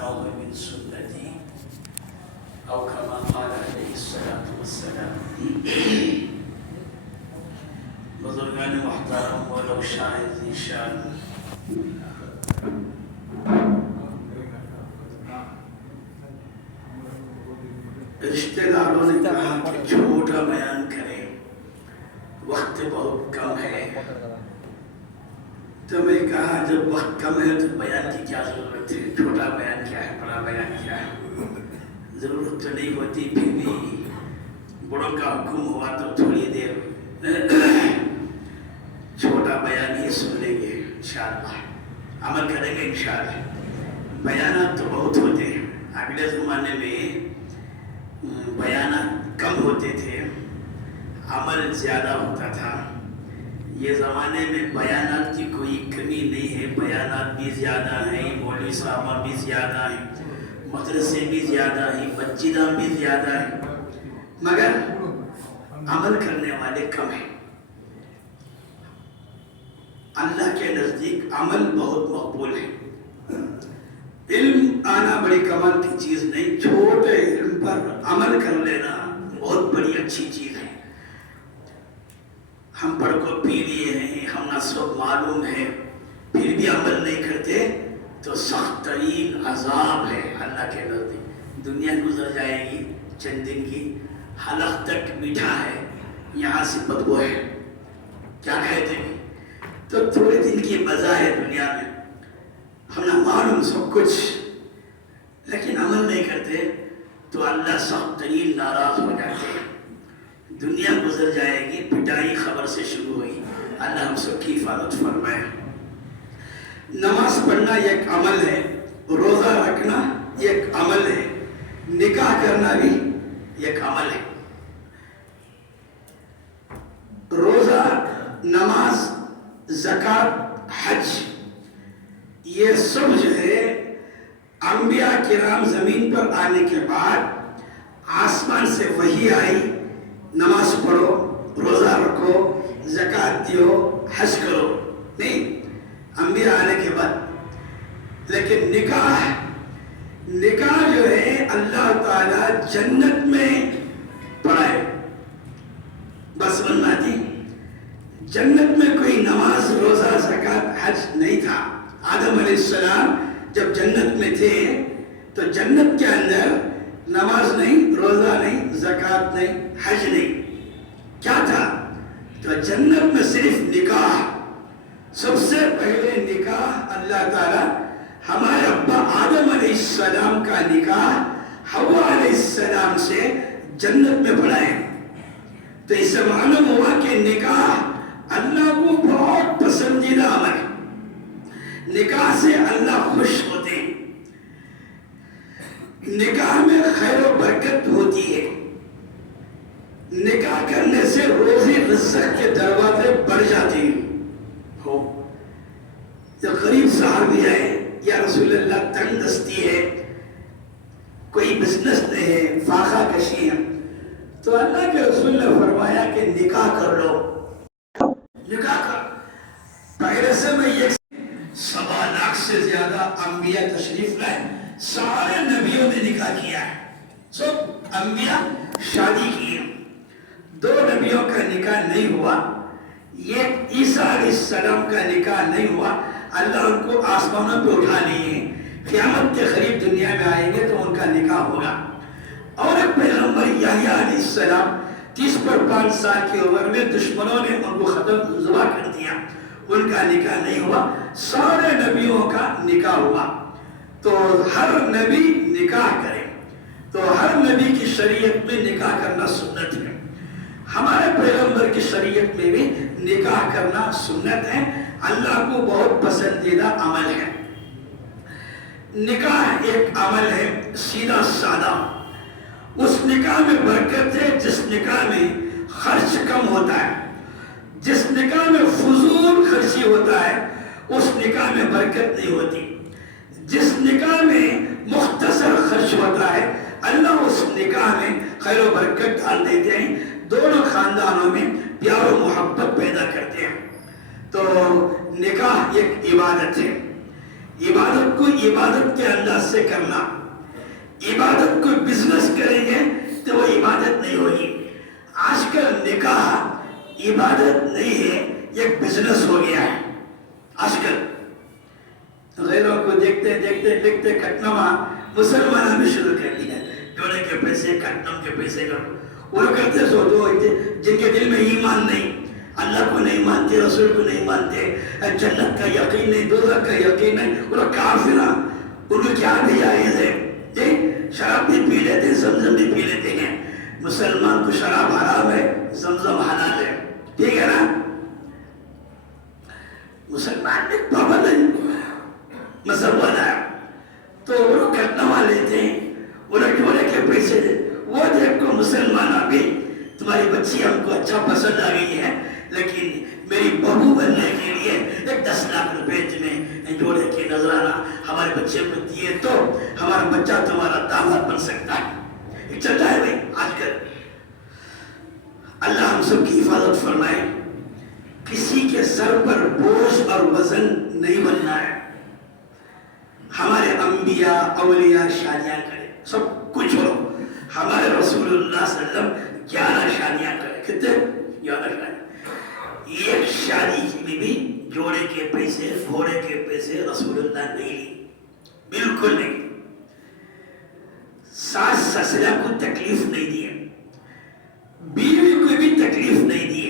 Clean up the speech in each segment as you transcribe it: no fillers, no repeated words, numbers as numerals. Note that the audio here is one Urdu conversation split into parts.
النقاض من سنتي أو كما قال عليه الصلاة والسلام. بزرگان محترم ولو شاہد ذیشان، رشتہ داروں نے کہا کہ چھوٹا بیان کریں، وقت بہت کم ہے. تو میں کہا جب وقت کم ہے تو بیان کی کیا ضرورت ہے؟ چھوٹا بیان کیا ہے، بڑا بیان کیا ہے؟ ضرورت تو نہیں ہوتی، پھر بھی بڑوں کا حکم ہوا تو تھوڑی دیر چھوٹا بیان ہی سن لیں گے، انشاءاللہ عمل کریں گے انشاءاللہ. بیانات تو بہت ہوتے ہیں، اگلے زمانے میں بیانات کم ہوتے تھے، عمل زیادہ ہوتا تھا. یہ زمانے میں بیانات کی کوئی کمی نہیں ہے، بیانات بھی زیادہ ہیں، مولوی صاحبہ بھی زیادہ ہیں، مدرسے بھی زیادہ ہیں، مسجداں بھی زیادہ ہیں، مگر عمل کرنے والے کم ہیں. اللہ کے نزدیک عمل بہت مقبول ہے. علم آنا بڑی کمال کی چیز نہیں، چھوٹے علم پر عمل کر لینا بہت بڑی اچھی چیز ہے. ہم پڑھ کو پی لیے ہیں، ہم نہ سب معلوم ہے، پھر بھی عمل نہیں کرتے تو سخت ترین عذاب ہے اللہ کے نزدیک. دنیا گزر جائے گی چند دن کی، حلق تک میٹھا ہے، یہاں سے بدبو ہے، کیا کہتے ہیں؟ تو تھوڑے دن کی مزہ ہے دنیا میں، ہم نہ معلوم سب کچھ، لیکن عمل نہیں کرتے تو اللہ سخت ترین ناراض ہو جاتے ہیں. دنیا گزر جائے گی، پٹائی خبر سے شروع ہوئی. اللہ ہم سب کی حفاظت فرمائے. نماز پڑھنا ایک عمل ہے، روزہ رکھنا ایک عمل ہے، نکاح کرنا بھی ایک عمل ہے. روزہ، نماز، زکوٰۃ، حج، یہ سب جو ہے انبیاء کرام زمین پر آنے کے بعد آسمان سے وحی آئی، نماز پڑھو، روزہ رکھو، زکوٰۃ دیو، حج کرو. نہیں، انبیاء آنے کے بعد. لیکن نکاح جو ہے اللہ تعالیٰ جنت میں پڑھائے. بس بننا تھی، جنت میں کوئی نماز، روزہ، زکوٰۃ، حج نہیں تھا. آدم علیہ السلام جب جنت میں تھے تو جنت کے اندر نماز نہیں، روزہ نہیں، زکوٰۃ نہیں، حج نہیں. کیا تھا؟ تو جنت میں صرف نکاح. سب سے پہلے نکاح اللہ تعالیٰ ہمارے ابا آدم علیہ السلام کا نکاح حوا علیہ السلام سے جنت میں پڑھائے. تو اس سے معلوم ہوا کہ نکاح اللہ کو بہت پسندیدہ عمل ہے. نکاح سے اللہ خوش ہوتے ہیں. نکاح میں خیر و برکت ہوتی ہے. نکاح کرنے سے روزی رزق کے دروازے بڑھ جاتے ہیں. جب غریب صحابی آئے، یا رسول اللہ تنگ دستی ہے، کوئی بزنس نہیں ہے، فاقہ کشی ہے، تو اللہ کے رسول نے فرمایا کہ نکاح کر لو. نکاح کر. پہلے سے میں یہ 7 لاکھ سے زیادہ انبیاء تشریف لائے، سارے نبیوں نے نکاح کیا ہے. سب انبیاء شادی کی. 2 نبیوں کا نکاح نہیں ہوا. یہ عیسیٰ علیہ السلام کا نکاح نہیں ہوا. اللہ ان کو آسمانوں پہ اٹھا لیے، قیامت کے قریب دنیا میں آئیں گے تو ان کا نکاح ہوگا. اور ایک پیغمبر یحییٰ علیہ السلام 30 پر 5 سال کی عمر میں دشمنوں نے ان کو ختم ذبح کر دیا، ان کا نکاح نہیں ہوا. سارے نبیوں کا نکاح ہوا. تو ہر نبی نکاح کرے، تو ہر نبی کی شریعت میں نکاح کرنا سنت ہے. ہمارے پیغمبر کی شریعت میں بھی نکاح کرنا سنت ہے، اللہ کو بہت پسندیدہ عمل ہے. نکاح ایک عمل ہے سیدھا سادہ. اس نکاح میں برکت ہے جس نکاح میں خرچ کم ہوتا ہے. جس نکاح میں فضول خرچی ہوتا ہے اس نکاح میں برکت نہیں ہوتی. جس نکاح میں مختصر خرچ ہوتا ہے اللہ اس نکاح میں خیر و برکت ڈال دیتے ہیں. دونوں خاندانوں میں پیار و محبت پیدا کرتے ہیں. تو نکاح ایک عبادت ہے. عبادت کو عبادت کے انداز سے کرنا. عبادت کو بزنس کریں گے تو وہ عبادت نہیں ہوگی. آج کل نکاح عبادت نہیں ہے، یہ بزنس ہو گیا ہے. آج کل غیروں کو دیکھتے دیکھتے دیکھتے کٹنا مسلمانوں نے شروع کر دیا. جوڑے کے پیسے، کٹنم کے پیسے کرو. وہ کرتے سو جو جن کے دل میں ایمان نہیں، اللہ کو نہیں مانتے، رسول کو نہیں مانتے، جنت کا یقین نہیں، دوزخ کا یقین نہیں، وہ کافر ہیں. ان کو کیا بھی جائز ہے؟ شراب بھی پی لیتے ہیں، زمزم بھی پی لیتے ہیں. مسلمان کو شراب حرام ہے، زمزم حلال ہے. ٹھیک ہے نا؟ مسلمان بھی پابند مذہب والا ہے تو وہ کٹنا لیتے ہیں. وہ جوڑے کے پیسے وہ دیکھ کو مسلمان ابھی تمہاری بچی ہم کو اچھا پسند آ گئی ہے، لیکن میری بہو بننے کے لیے 10 لاکھ روپے تمہیں جوڑے کے نذرانہ ہمارے بچے کو دیے تو ہمارا بچہ تمہارا داماد بن سکتا ہے. چلتا ہے بھائی آج کل. اللہ ہم سب کی حفاظت فرمائے. کسی کے سر پر بوجھ اور وزن نہیں بننا ہے. ہمارے انبیاء اولیاء شادیاں کرے، سب کچھ ہو. ہمارے رسول اللہ صلی اللہ علیہ وسلم 11 شادیاں کرے. کتنے؟ 11 شادیاں. ایک شادی کی بھی جوڑے کے پیسے، گھوڑے کے پیسے رسول اللہ نہیں لی، بالکل نہیں. ساس سسرا کو تکلیف نہیں دی، بیوی کو بھی تکلیف نہیں دی.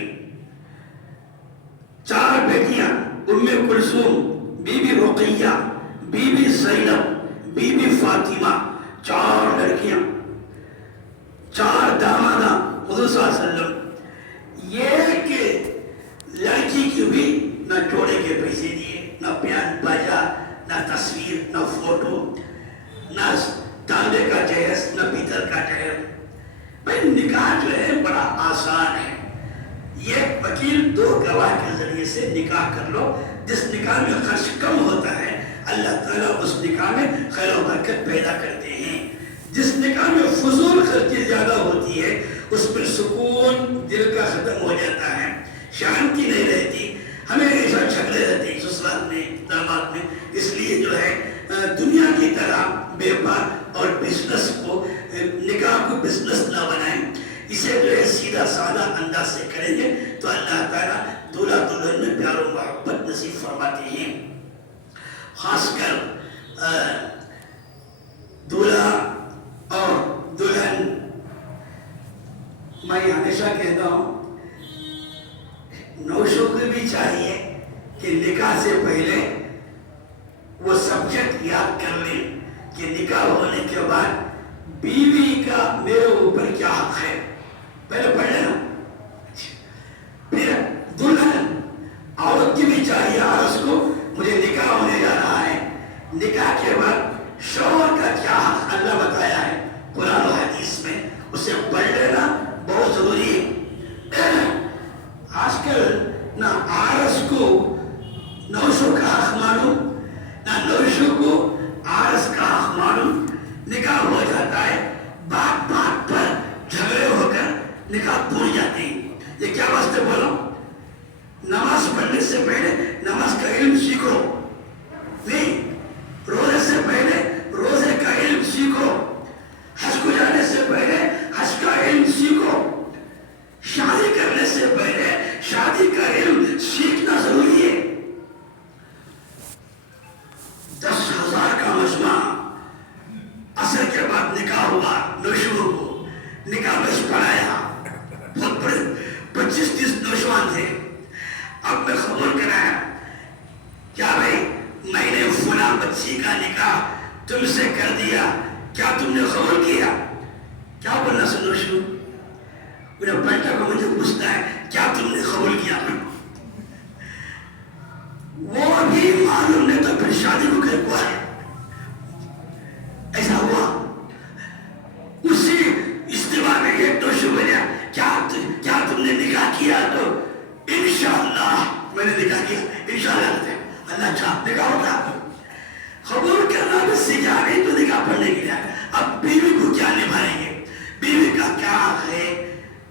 4 بیٹیاں، ام کلثوم، بی بی رقیہ، بی بی زینب، بی بی فاطمہ، 4 لڑکیاں، 4 داماداں حضور صلی اللہ علیہ وسلم. یہ کہ لڑکی کی بھی نہ جوڑے کے پیسے دیے، نہ بیان باجا، نہ تصویر، نہ فوٹو، نہ تانبے کا جہیز، نہ پیتل کا جہیز. بھائی نکاح جو ہے بڑا آسان ہے. یہ وکیل 2 گواہ کے ذریعے سے نکاح کر لو. جس نکاح میں خرچ کم ہوتا ہے اللہ تعالیٰ اس نکاح میں خیر و برکت پیدا کرتے ہیں. جس نکاح میں فضول خرچی زیادہ ہوتی ہے اس میں سکون دل کا ختم ہو جاتا ہے، شانتی نہیں رہتی، ہمیشہ جھگڑے رہتے ہیں سسرال میں، داماد میں. اس لیے جو ہے دنیا کی طرح بیوپار اور بزنس کو، نکاح کو بزنس نہ بنائیں. اسے جو ہے سیدھا سادہ انداز سے کریں گے تو اللہ تعالیٰ دولہا دلہن میں پیار و محبت نصیب فرماتے ہیں. خاص کر دولہا اور دلہن، میں ہمیشہ کہتا ہوں نوشوں کو بھی چاہیے کہ نکاح سے پہلے وہ سبجیکٹ یاد کر لیں کہ نکاح ہونے کے بعد بیوی کا میرے اوپر کیا حق ہے. پہلے پڑھ لینا. پھر دلہن عورت کی بھی چاہیے عرض کو مجھے نکاح ہونے جا رہا ہے، نکاح کے بعد شوہر کا کیا حق اللہ بتایا ہے قرآن و حدیث میں، اسے پڑھ لینا بہت ضروری ہے. آج کل نہ عرض کو نوشوں کا حق معلوم، نہ نوشوں کو عرض کا حق معلوم. نکاح ہو جاتا ہے، بات بات پر جھگڑے ہو کر نکاح ٹوٹ جاتے ہیں. یہ کیا واسطے بولا؟ نماز پڑھنے سے پہلے نماز کا علم سیکھو، نہیں روزے سے پہلے روزے کا علم سیکھو، حج کو جانے سے پہلے حج کا علم سیکھو، شادی کرنے سے پہلے شادی کا علم سیکھنا ضروری ہے. 10,000 کا مجمع، عصر کے بعد نکاح ہوا، نوشوں کو نکاح میں پڑھایا، بہت بڑے 25-30 نوجوان تھے. اب میں خبر کرایا کیا بھائی میں نے فلاں بچی کا نکاح تم سے کر دیا، کیا تم نے خبر کیا؟ کیا بولنا سنو شروع میرا بیٹا کو مجھے پوچھتا ہے کیا تم نے قبول کیا؟ وہ بھی معلوم نہیں تو پھر شادی کو کر ہوا ہے. ایسا ہوا اسی اجتماع میں ایک تو شروع ہوا کیا تم نے نکاح کیا؟ تو انشاءاللہ میں نے نکاح کیا. انشاءاللہ اللہ چاہ نکاح ہوتا. قبول کرنا بھی سیکھا نہیں تو نکاح پڑھنے کے لیے. اب بیوی کو کیا نبھائیں گے؟ بیوی کا کیا حق ہے؟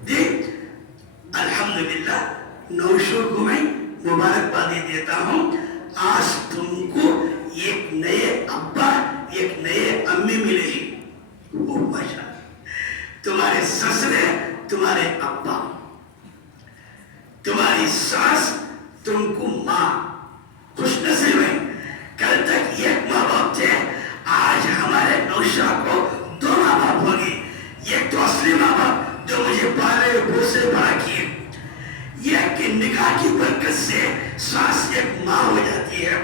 دیکھ الحمدللہ نوشوں کو میں مبارکبادی دیتا ہوں. آج تم کو ایک تمہارے سسرے تمہارے ابا، تمہاری ساس تم کو ماں. خوش نصیب ہے. کل تک ایک ماں باپ تھے، آج ہمارے نوشا کو دو ماں باپ ہو گئے. ایک تو اصلی ماں باپ جو مجھے پالے پوسے بڑا کیے، یہ کہ نکاح کی برکت سے ساس ایک ماں ہو جاتی ہے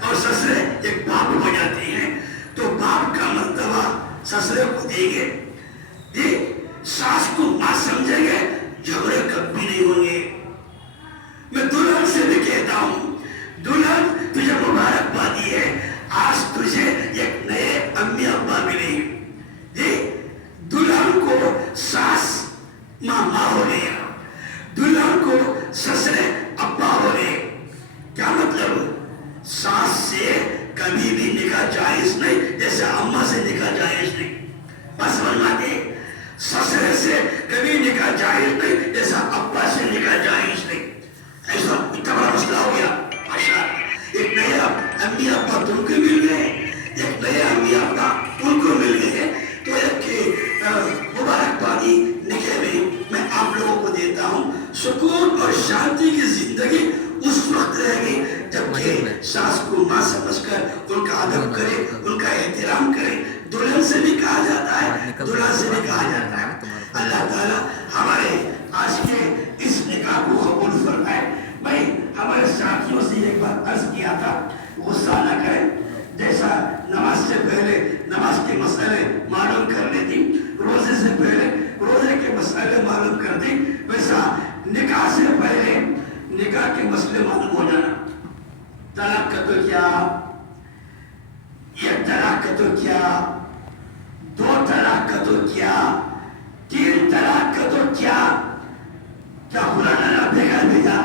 اور سسرے ایک باپ ہو جاتے ہیں. تو باپ کا مرتبہ سسرے کو دیں گے، ساس کو ماں سمجھیں گے، جھگڑے کبھی نہیں ہوں گے. میں دلہن سے بھی کہتا ہوں، دلہن تجھے مبارکبادی ہے، آج تجھے ایک نئے امی ابا ملے. دلہن کو ساس ماں ہو گیا، دلہن کو سسرے ابا ہو گئے. کیا مطلب؟ ساس سے کبھی بھی نکاح جائز نہیں جیسے اماں سے نکاح جائز نہیں. بس فرماتے سسرے سے کبھی نکاح جائز نہیں جیسا ابا سے نکاح جائز نہیں. ایسا اتنا بڑا مسئلہ ہو گیا. ماشاءاللہ ایک نیا امی ابا تم کو مل گئے، ایک نیا امی ابا ان کو مل گئے. تو ایک مبارکبادی نکاح میں آپ لوگوں کو دیتا ہوں. سکون اور شانتی کی زندگی اس وقت رہے گی جبکہ ساس کو ماں سمجھ کر ان کا ادب کرے، ان کا احترام کرے. دلہن سے بھی کہا جاتا ہے، دلہا سے بھی کہا جاتا ہے. اللہ تعالیٰ ہمارے آج کے اس نکاح کو قبول فرمائے. بھائی ہمارے ساتھیوں سے ایک بات عرض کیا تھا، غصہ نہ کریں. جیسا نماز سے پہلے نماز کے مسئلے معلوم کر لیتی، روزے سے پہلے روزے کے مسئلے معلوم کر دی، ویسا نکاح سے پہلے نکاح کے مسئلے معلوم ہو جانا. طلاق کا تو کیا، ایک طلاق کا تو کیا، دو طلاق کا تو کیا، تین طلاق کا تو کیا. کیا قرآن اللہ بیکار بھیجا؟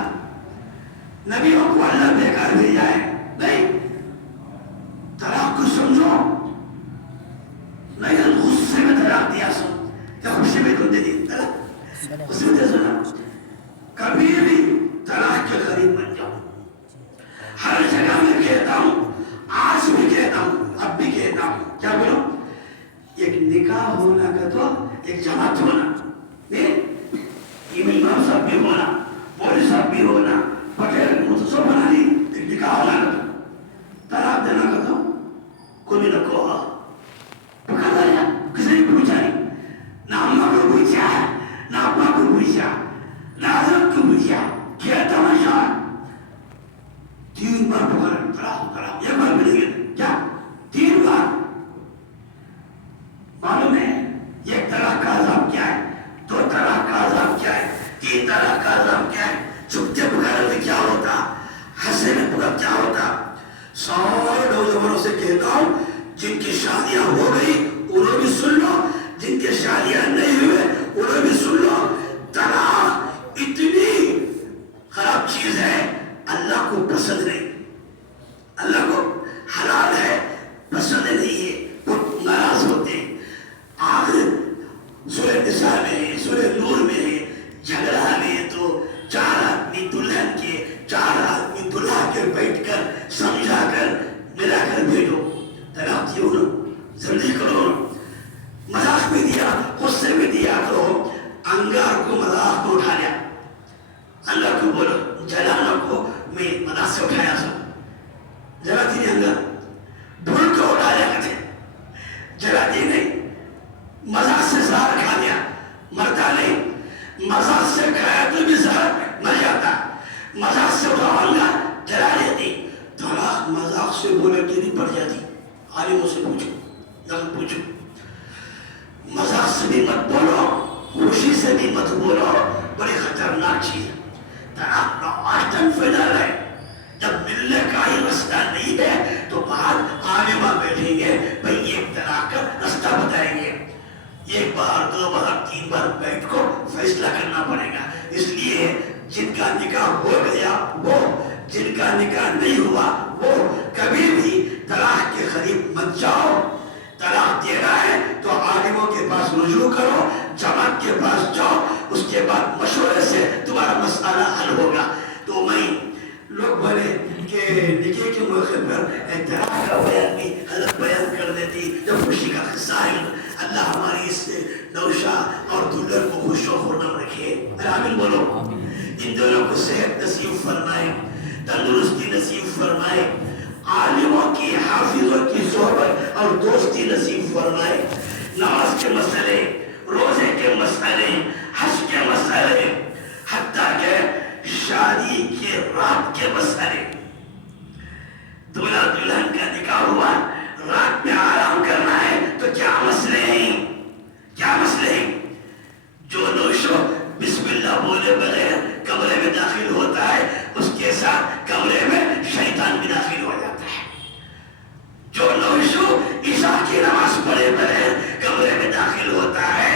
نبیوں کو اللہ بیکار بھیجا ہے؟ نہیں. طلاق کو سمجھو، نہیں غصے میں طلاق دیا سو یا خوشی میں کون دے دی طلاق؟ اس میں دے سنا. کبھی بھی طلاق کے قریب بن جاؤ. ہر جگہ میں کہتا ہوں، آج بھی کہتا ہوں، اب بھی کہتا ہوں. کیا بولو؟ ایک نکاح ہونا کا تو ایک جماعت ہونا، امام صاحب بھی ہونا، مولوی صاحب بھی ہونا، پٹیل متصو بنا لی. ایک نکاح ہونا کا تو طلاق دینا کا تو کوئی نہ کہا پکا دیا، کسی نے پوچھا نہیں. نہ اماں کو پوچھا، نہ ابا کو پوچھا، نہ حضرت کو پوچھا. کیا تماشا؟ تین بار پکڑا طلاق، ایک بار ملے گا کیا؟ تین بار. معلوم ہے ایک طلاق کا عذاب کیا ہے، دو طلاق کا عذاب کیا ہے، تین طلاق کا عذاب کیا ہے. چھپتے پکڑنے میں کیا ہوتا، ہنسے میں پکڑ کیا ہوتا. سارے نوجوانوں سے کہتا ہوں، جن کی شادیاں ہو گئی انہوں بھی سن لو، جن کی شادیاں نہیں ہوئے انہوں بھی سن لو. طلاق اتنی خراب چیز ہے، اللہ کو پسند نہیں، اللہ کو حلال ہے پسند نہیں ہے، وہ ناراض ہوتے ہیں. آخر سورہ نساء میں، سورہ نور میں جھگڑا میں تو چار آدمی دلہن کے، چار آدمی دلہا کے بیٹھ کر سمجھا کر ملا کر بھیجو. طلاق دیو نا، جلدی کرو نا. مذاق بھی دیا، غصے بھی دیا تو انگار کو مذاق کو اٹھا لیا. اللہ کو بولو جلانا کو میں مذاق سے اٹھایا سب جلاتی نہیں، انگار بھول کو اٹھا لیا کرتے، جلاتی نہیں. مذاق سے زہر کھا لیا، مرتا نہیں. مذاق سے کھایا تو بھی زہر مر جاتا، مذاق سے اٹھاؤں گا جلا لیتی. طلاق مذاق سے بولے کہ نہیں پڑ جاتی. عالموں سے پوچھو، یہاں پوچھو. مذاق سے بھی مت بولو، خوشی سے بھی مت بولو، بڑی خطرناک چیز ہے. طلاق آشتن فیدال ہے. جب ملنے کا ہی رستہ نہیں ہے تو بعد عالمہ بیٹھیں گے، بھئی ایک طلاق کا رستہ بتائیں گے. ایک بار، دو بار، تین بار بیٹھ کو فیصلہ کرنا پڑے گا. اس لیے جن کا نکاح ہو گیا وہ، جن کا نکاح نہیں ہوا وہ کبھی بھی طلاق کے قریب مت جاؤ. طلاق دینا ہے تو عالموں کے پاس رجوع کرو، جماعت کے پاس جاؤ، اس کے بعد مشورے سے تمہارا مسئلہ حل ہوگا. تو میں لوگ بولے کے نکاح کے موقع پر احترام کا بیان بھی حضرت بیان کر دیتی، جب خوشی کا قصہ ہے۔ اللہ ہماری اس نوشا اور دلہن کو خوش و خرم رکھے، آمین بولو۔ ان دونوں کو صحت نصیب فرمائے، تندرستی نصیب فرمائے، عالموں کی حافظوں کی صحبت اور دوستی نصیب فرمائے، نماز کے مسئلے، روزے کے مسئلے، حج کے مسئلے، حتیٰ کہ شادی کے رات کے مسئلے۔ دولہا دلہن کا نکاح ہوا، رات میں آرام کرنا ہے تو کیا مسئلے ہیں، کیا مسئلے ہیں؟ جو نوشو بسم اللہ بولے بغیر کمرے میں داخل ہوتا ہے، اس کے ساتھ کمرے میں شیطان بھی داخل ہو جاتا ہے۔ جو نوشو عشاء کی نماز پڑھے بغیر کمرے میں داخل ہوتا ہے،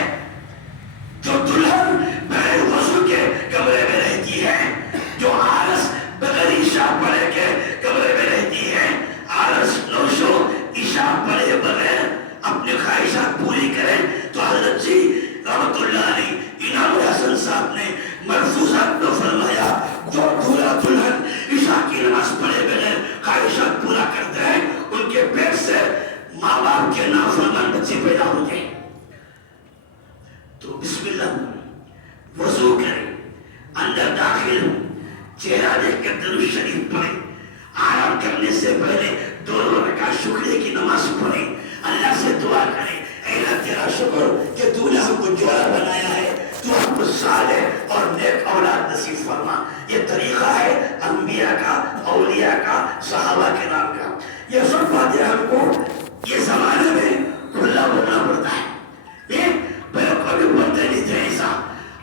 جو دلہن بغیر وضو کے کمرے میں رہتی ہے، جو عارس بغیر عشاء پڑھے کے کمرے میں رہتی ہے، عارس نوشو عشاء پڑھے بغیر اپنی خواہشات پوری کریں، تو حضرت جی رحمت اللہ علیہ انعام الحسن صاحب نے ملفوظات میں فرمایا، جو دولہا دلہن عشاء کی نماز پڑھے بغیر خواہشات پورا کرتے ہیں، ان کے پیٹ سے ماں باپ کے نافرمان بچے پیدا ہوتے ہیں۔ تو بسم اللہ وضو کریں، اندر داخل ہوں، چہرہ دیکھ کر درود شریف پڑھیں، آرام کرنے سے پہلے 2 رکعت شکریہ کی نماز پڑھیں، اللہ سے دعا کریں، اے اللہ تیرا شکر کہ تو نے ہم کو جوڑا بنایا ہے، تو ہم کو صالح اور نیک اولاد نصیب فرما۔ یہ طریقہ ہے انبیاء کا، اولیاء کا، صحابہ کے نام کا۔ یہ سب باتیں ہم کو یہ زمانے میں کھلا بولنا پڑتا ہے، یہ پہلے کبھی بولتے نہیں تھے ایسا،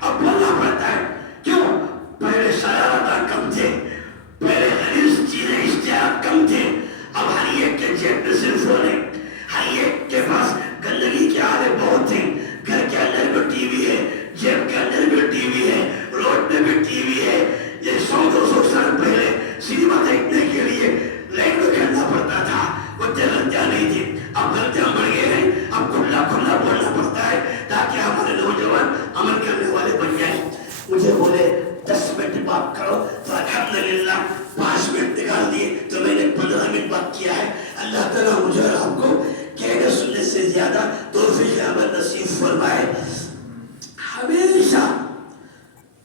اب بولنا پڑتا ہے۔ کیوں؟ پہلے شرارتاں کم تھے، پہلے غلیظ چیزیں اشتہار کم تھے، اب ہر ایک کے جیب میں صرف ہونے، ہر ایک کے پاس گندگی کے آلے بہت تھے، گھر کے اندر بھی ٹی وی ہے، جیب کے اندر بھی ٹی وی ہے، روڈ میں بھی ٹی وی ہے۔ یہ 100-200 سال پہلے سینما دیکھنے کے لیے لائن میں کرنا پڑتا تھا، اتنے غلطیاں نہیں تھی، اب غلطیاں بڑھ گئے ہیں، اب کھلا کھلا بولنا پڑتا ہے تاکہ ہمارے نوجوان عمل کرنے والے بن جائیں۔ مجھے بولے 10 منٹ بات کرو تو الحمدللہ 5 منٹ نکال دیے تو میں نے 15 منٹ بات کیا ہے۔ اللہ تعالیٰ مجھے اور آپ کو کہنے سننے سے زیادہ توفیق عمل نصیب فرمائے۔ ہمیشہ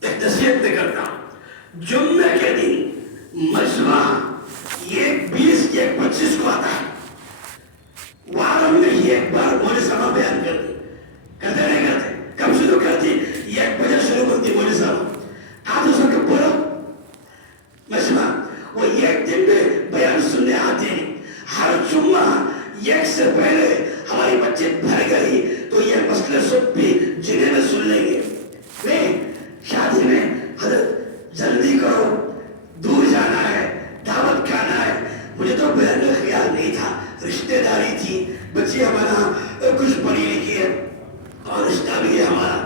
ایک نصیحت میں کرتا ہوں، جمعے کے دن مجمع 1:20-1:25 کو آتا ہے، وہاں میں ایک بار مولوی صاحب بیان کرتے نہیں کرتے، کب شروع کرتی 1 بجے شروع کرتی مولوی صاحب، آپ اس وقت بولو مجمع، وہ 1 دن میں بیان سننے آتے ہیں۔ ہر جمعہ 1 سے پہلے ہماری مسجد بھر گئی تو یہ مسئلے سب بھی جنہیں میں سن لیں گے۔ شادی میں حضرت جلدی کرو، دور جانا ہے، دعوت کھانا ہے۔ مجھے تو پہلے خیال نہیں تھا، رشتہ داری تھی، بچے ہمارا کچھ پڑھی لکھی ہے اور رشتہ بھی ہے ہمارا،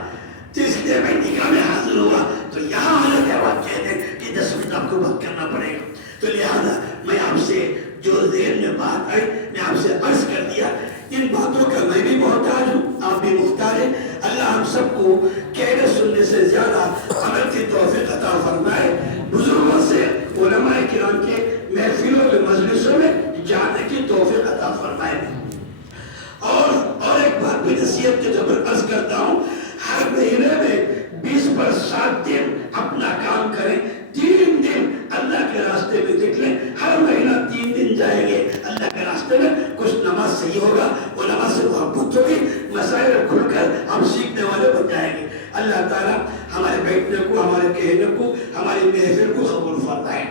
تو اس لیے میں نکاح میں حاضر ہوا تو یہاں والا کیا بات کہتے ہیں کہ 10 منٹ آپ کو بات کرنا پڑے گا، تو لہٰذا میں آپ سے جو ذہن میں بات آئی میں آپ سے عرض کر دیا۔ ان باتوں کا میں بھی محتاج ہوں، آپ بھی محتاج ہیں۔ اللہ ہم سب کو کہنے سننے سے زیادہ عمل کی توفیق عطا فرمائے، بزرگوں سے علماء کرام کے محفلوں میں مجلسوں میں جانے کی توفیق عطا فرمائے۔ اور ایک بات بھی نصیحت کے طور پر عرض کرتا ہوں، ہر مہینے میں 20 پر 7 دن اپنا کام کریں، 3 دن اللہ کے راستے میں نکلیں، ہر مہینہ 3 دن جائیں گے اللہ کے راستے میں، کچھ نماز صحیح ہوگا، علماء سے محبت ہوگی، مسائل کھل کر ہم سیکھنے والے بن جائیں گے۔ اللہ تعالیٰ ہمارے بیٹھنے کو، ہمارے کہنے کو، ہماری محفل کو قبول فرمائے۔